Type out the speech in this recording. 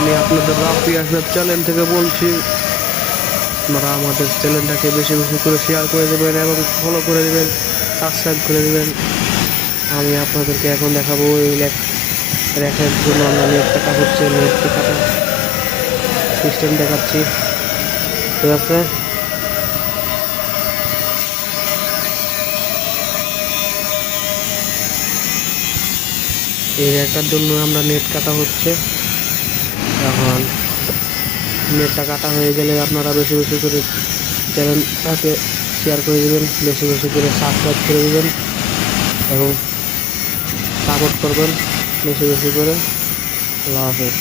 আমি আপনাদের রাফি আহমেদ চ্যানেল থেকে বলছি, আপনারা আমাদের চ্যানেলটাকে বেশি বেশি করে শেয়ার করে দেবেন এবং ফলো করে দেবেন, সাবস্ক্রাইব করে দেবেন। আমি আপনাদেরকে এখন দেখাবো এই র্যাকের জন্য আমরা নেট কাটা হচ্ছে, নেট কাটা সিস্টেম দেখাচ্ছি। ঠিক আছে, এই র্যাকের জন্য আমরা নেট কাটা হচ্ছে। এখন নেটটা কাটা হয়ে গেলে আপনারা বেশি বেশি করে চ্যানেলটাকে শেয়ার করে দেবেন, বেশি বেশি করে সাবস্ক্রাইব করে দেবেন এবং সাপোর্ট করবেন বেশি বেশি করে। আল্লাহ হাফেজ।